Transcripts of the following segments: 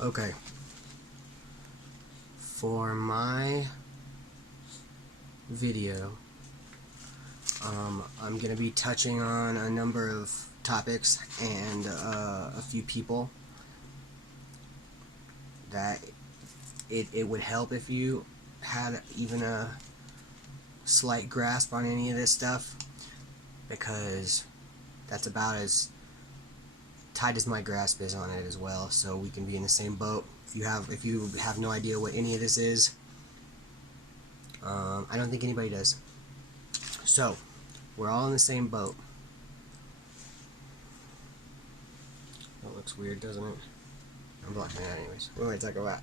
Okay. For my video, I'm going to be touching on a number of topics and a few people that it would help if you had even a slight grasp on any of this stuff, because that's about as tight as my grasp is on it as well, so we can be in the same boat. If you have no idea what any of this is, I don't think anybody does. So we're all in the same boat. That looks weird, doesn't it? I'm blocking it anyways. We're going to talk about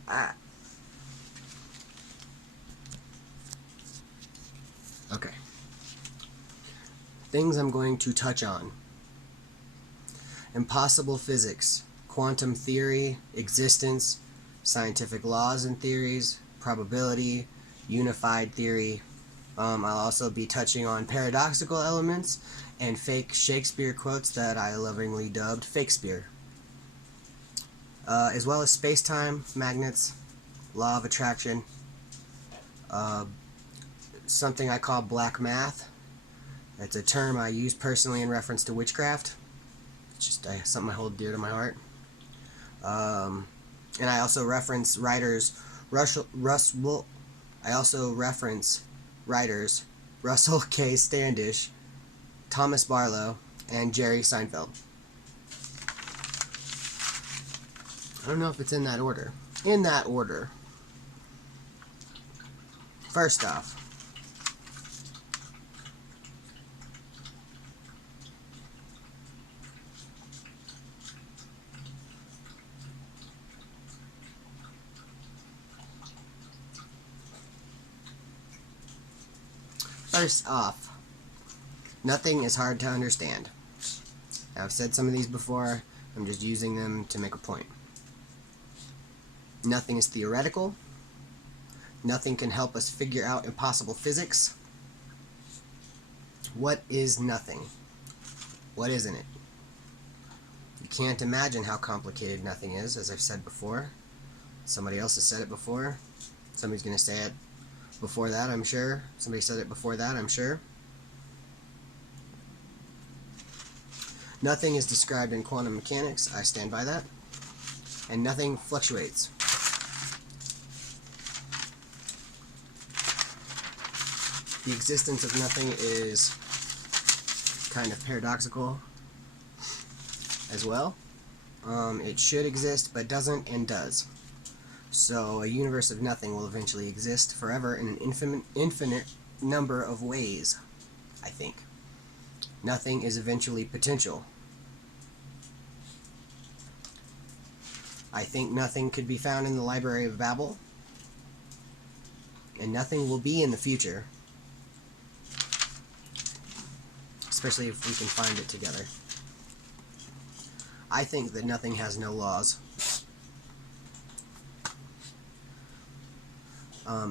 Okay. Things I'm going to touch on: impossible physics, quantum theory, existence, scientific laws and theories, probability, unified theory. I'll also be touching on paradoxical elements and fake Shakespeare quotes that I lovingly dubbed Fakespeare, as well as space-time, magnets, law of attraction, something I call black math. That's a term I use personally in reference to witchcraft. It's just something I hold dear to my heart. And I also reference writers Russell K. Standish, Thomas Barlow, and Jerry Seinfeld. I don't know if it's in that order. In that order. First off, nothing is hard to understand. I've said some of these before. I'm just using them to make a point. Nothing is theoretical. Nothing can help us figure out impossible physics. What is nothing? What isn't it? You can't imagine how complicated nothing is, as I've said before. Somebody else has said it before. Somebody's going to say it before that, I'm sure. Somebody said it before that, I'm sure. Nothing is described in quantum mechanics. I stand by that. And nothing fluctuates. The existence of nothing is kind of paradoxical as well. It should exist, but doesn't, and does. So a universe of nothing will eventually exist forever in an infinite number of ways, I think. Nothing is eventually potential. I think nothing could be found in the Library of Babel, and nothing will be in the future, especially if we can find it together. I think that nothing has no laws.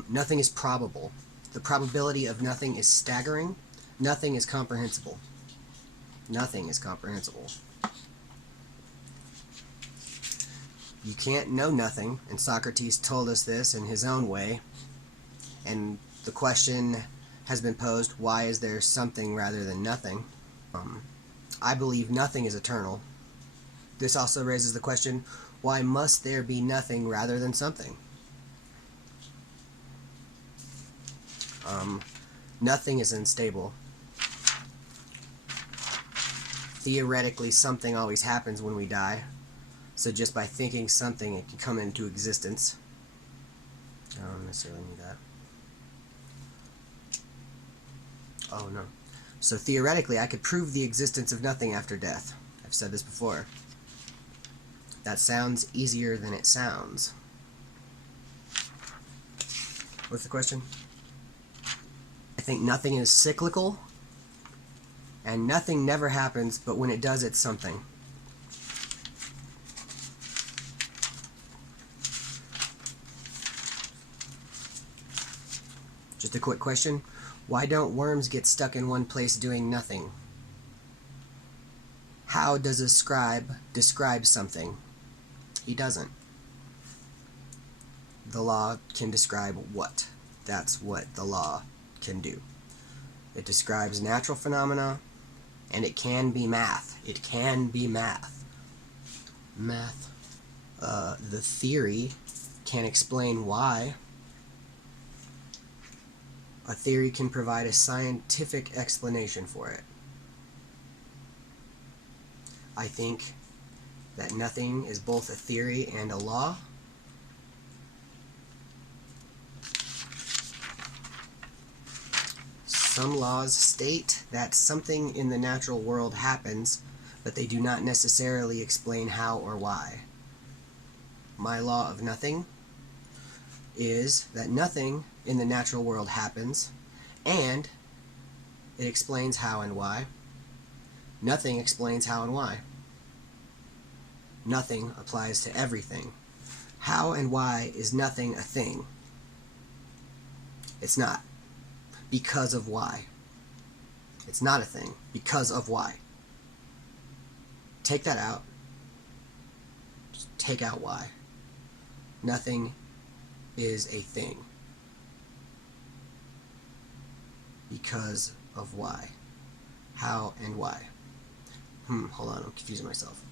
Nothing is probable. The probability of nothing is staggering. Nothing is comprehensible. Nothing is comprehensible. You can't know nothing, and Socrates told us this in his own way. And the question has been posed, why is there something rather than nothing? I believe nothing is eternal. This also raises the question, why must there be nothing rather than something? Nothing is unstable. Theoretically, something always happens when we die. So just by thinking something, it can come into existence. I don't necessarily need that. Oh, no. So theoretically, I could prove the existence of nothing after death. I've said this before. That sounds easier than it sounds. What's the question? I think nothing is cyclical, and nothing never happens, but when it does, it's something. Just a quick question. Why don't worms get stuck in one place doing nothing? How does a scribe describe something? He doesn't. the law can describe what? That's what the law can do. It describes natural phenomena, and it can be math. It can be math. Math. The theory can explain why. A theory can provide a scientific explanation for it. I think that nothing is both a theory and a law. Some laws state that something in the natural world happens, but they do not necessarily explain how or why. My law of nothing is that nothing in the natural world happens, and it explains how and why. Nothing explains how and why. Nothing applies to everything. How and why is nothing a thing? It's not. Because of why. It's not a thing. Because of why. Take that out. Just take out why. Nothing is a thing. Because of why. How and why. Hold on, I'm confusing myself.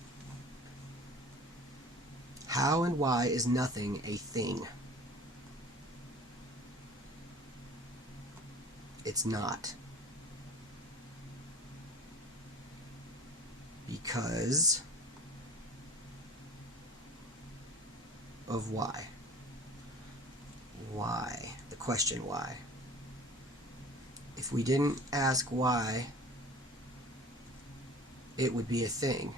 How and why is nothing a thing? It's not. Because of why. Why? The question why. If we didn't ask why, it would be a thing.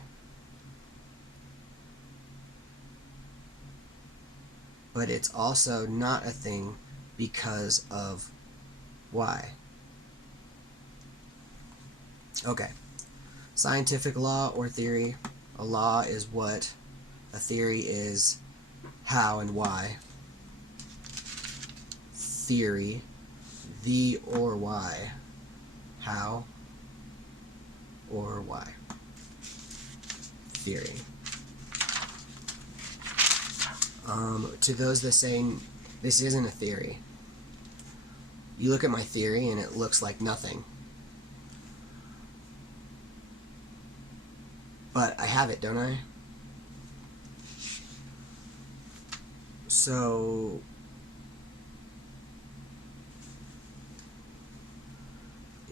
But it's also not a thing because of why. Okay. Scientific law or theory. A law is what, a theory is how and why. Theory, the or why. How or why. Theory. To those that say this isn't a theory, you look at my theory and it looks like nothing. But I have it, don't I? So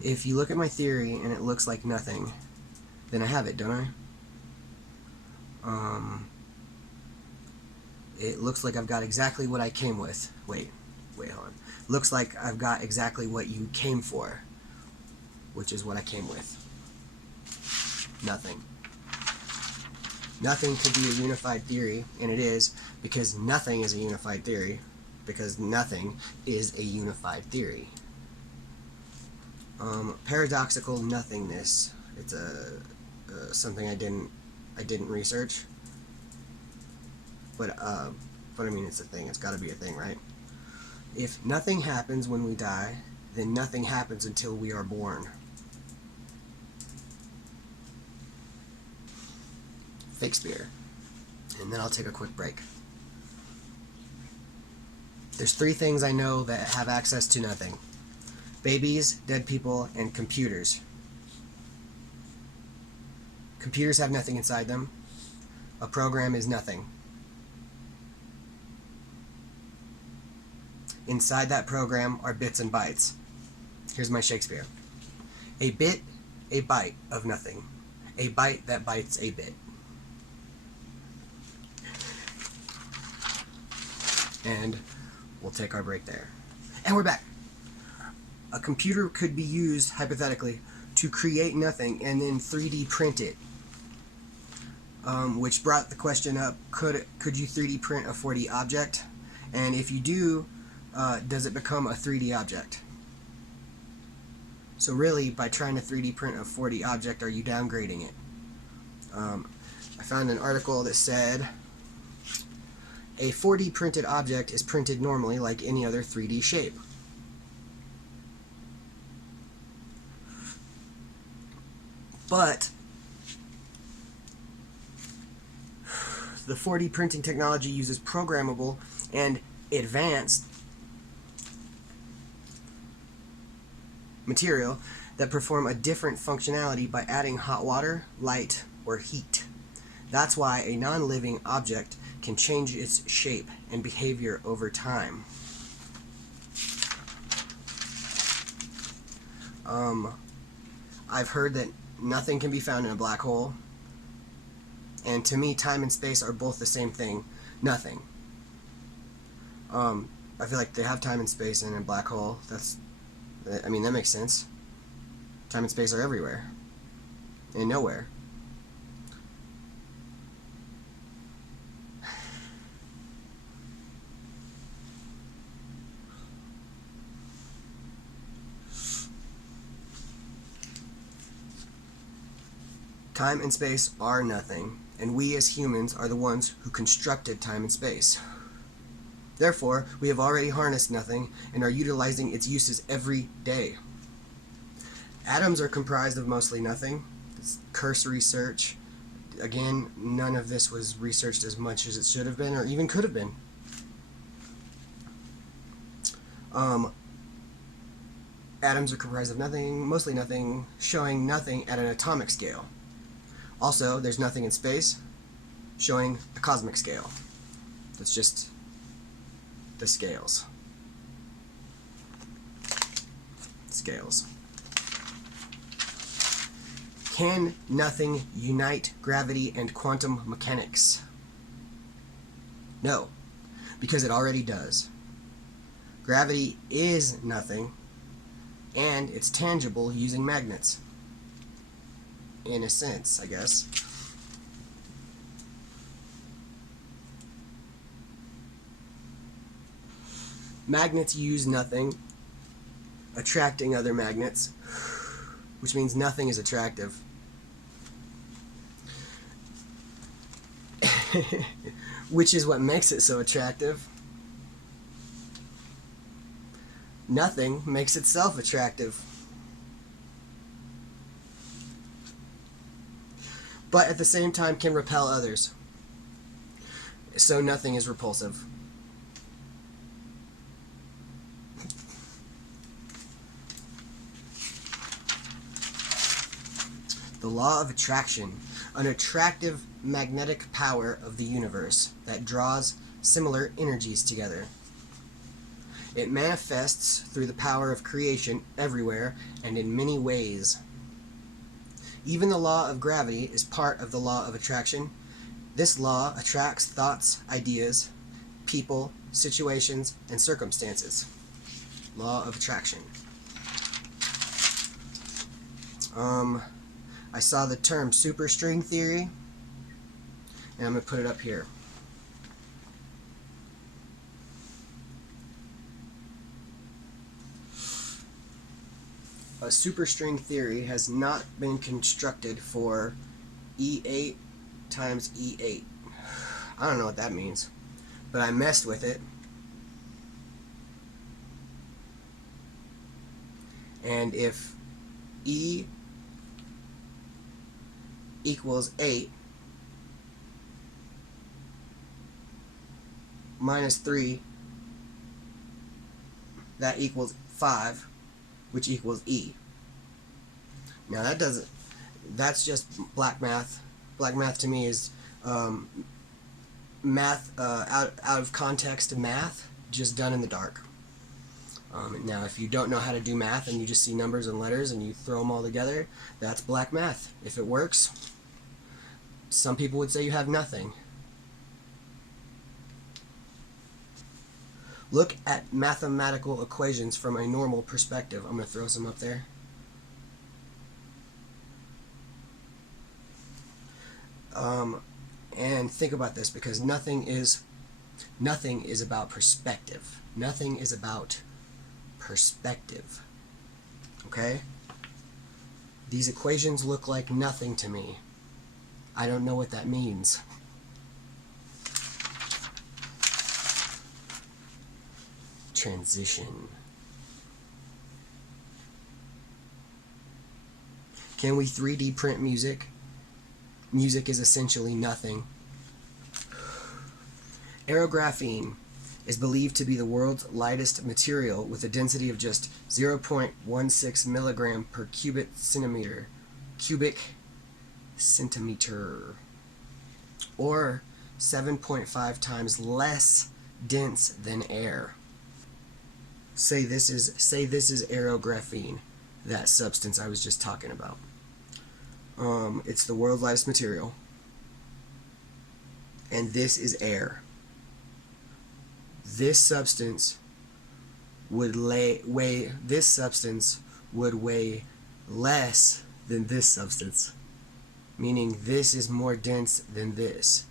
if you look at my theory and it looks like nothing, then I have it, don't I? It looks like I've got exactly what I came with. Wait, hold on. Looks like I've got exactly what you came for, which is what I came with. Nothing. Nothing could be a unified theory, and it is, because nothing is a unified theory, because nothing is a unified theory. Paradoxical nothingness. It's something I didn't research. But I mean, it's a thing. It's got to be a thing, right? If nothing happens when we die, then nothing happens until we are born. Shakespeare. And then I'll take a quick break. There's 3 things I know that have access to nothing. Babies, dead people, and computers. Computers have nothing inside them. A program is nothing. Inside that program are bits and bytes. Here's my Shakespeare. A bit, a byte of nothing. A byte that bytes a bit. And we'll take our break there. And we're back. A computer could be used, hypothetically, to create nothing and then 3D print it. Which brought the question up, could you 3D print a 4D object? And if you do, does it become a 3D object? So really, by trying to 3D print a 4D object, are you downgrading it? I found an article that said, a 4D printed object is printed normally like any other 3D shape. But the 4D printing technology uses programmable and advanced material that perform a different functionality by adding hot water, light, or heat. That's why a non-living object can change its shape and behavior over time. I've heard that nothing can be found in a black hole, and to me, time and space are both the same thing. Nothing. I feel like they have time and space in a black hole. I mean, that makes sense. Time and space are everywhere and nowhere. Time and space are nothing, and we as humans are the ones who constructed time and space. Therefore, we have already harnessed nothing and are utilizing its uses every day. Atoms are comprised of mostly nothing. It's cursory research. Again, none of this was researched as much as it should have been or even could have been. Atoms are comprised of nothing, mostly nothing, showing nothing at an atomic scale. Also, there's nothing in space, showing a cosmic scale. That's just the scales. Scales. Can nothing unite gravity and quantum mechanics? No, because it already does. Gravity is nothing, and it's tangible using magnets. In a sense, I guess. Magnets use nothing, attracting other magnets, which means nothing is attractive. Which is what makes it so attractive. Nothing makes itself attractive. But at the same time can repel others. So nothing is repulsive. The law of attraction, an attractive magnetic power of the universe that draws similar energies together. It manifests through the power of creation everywhere and in many ways. Even the law of gravity is part of the law of attraction. This law attracts thoughts, ideas, people, situations, and circumstances. Law of attraction. I saw the term superstring theory, and I'm going to put it up here. A superstring theory has not been constructed for E8 times E8. I don't know what that means, but I messed with it. And if E equals 8 minus 3, that equals 5, which equals E. Now that's just black math. Black math to me is math out of context math, just done in the dark. Now if you don't know how to do math and you just see numbers and letters and you throw them all together, that's black math. If it works, some people would say you have nothing. Look at mathematical equations from a normal perspective. I'm going to throw some up there. And think about this, because nothing is about perspective. Nothing is about perspective. Okay? These equations look like nothing to me. I don't know what that means. Transition. Can we 3D print music? Music is essentially nothing. Aerographene is believed to be the world's lightest material with a density of just 0.16 milligram per cubic centimeter, or 7.5 times less dense than air. Say this is aerographene, that substance I was just talking about. It's the world's lightest material, and this is air. This substance would weigh less than this substance, meaning this is more dense than this.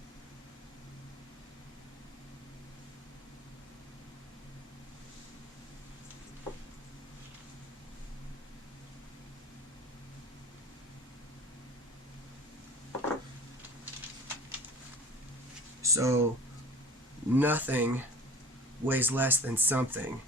So nothing weighs less than something.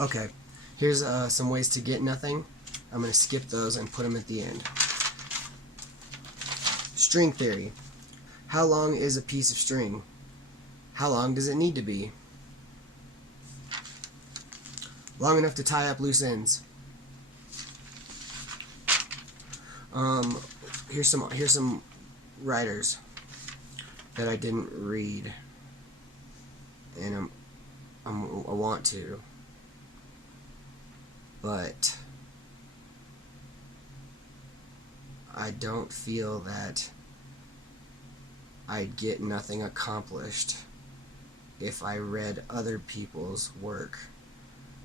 Okay, here's some ways to get nothing. I'm going to skip those and put them at the end. String theory. How long is a piece of string? How long does it need to be? Long enough to tie up loose ends. Here's some writers that I didn't read, and I want to, but I don't feel that I'd get nothing accomplished if I read other people's work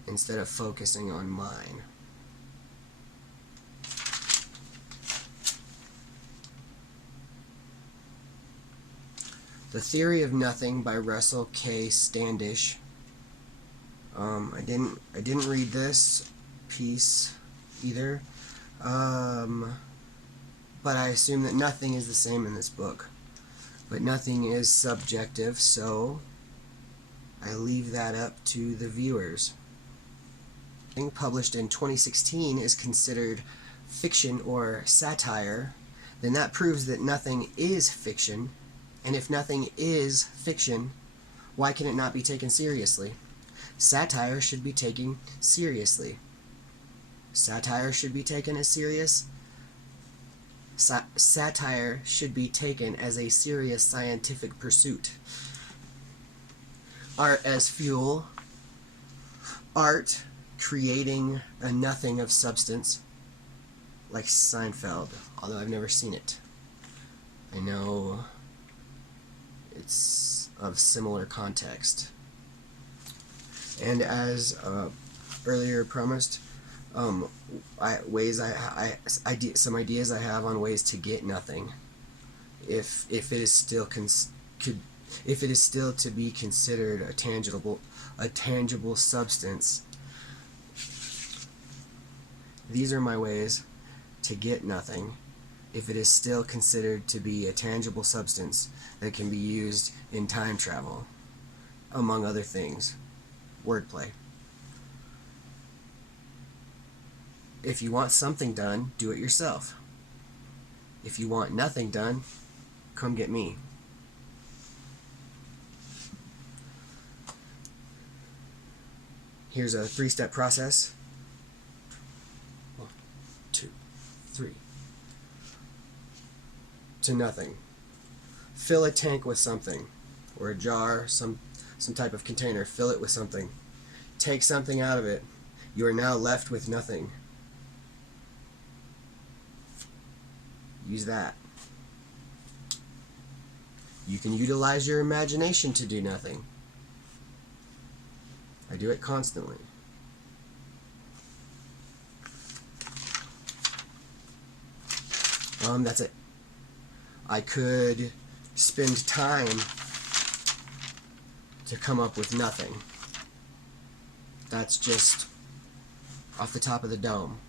instead of focusing on mine. The Theory of Nothing by Russell K. Standish. I didn't read this piece either, but I assume that nothing is the same in this book. But nothing is subjective, so I leave that up to the viewers. Published in 2016 is considered fiction or satire, then that proves that nothing is fiction. And if nothing is fiction, why can it not be taken seriously? Satire should be taken seriously. Satire should be taken as serious. Satire should be taken as a serious scientific pursuit. Art as fuel. Art creating a nothing of substance, like Seinfeld, although I've never seen it. I know it's of similar context. And as earlier promised, some ideas I have on ways to get nothing, if it is still to be considered a tangible substance. These are my ways to get nothing if it is still considered to be a tangible substance that can be used in time travel, among other things. Wordplay. If you want something done, do it yourself. If you want nothing done, come get me. Here's a 3-step process. 1, 2, 3. To nothing. Fill a tank with something, or a jar, some type of container. Fill it with something. Take something out of it. You are now left with nothing. Use that. You can utilize your imagination to do nothing. I do it constantly. That's it. I could spend time to come up with nothing. That's just off the top of the dome.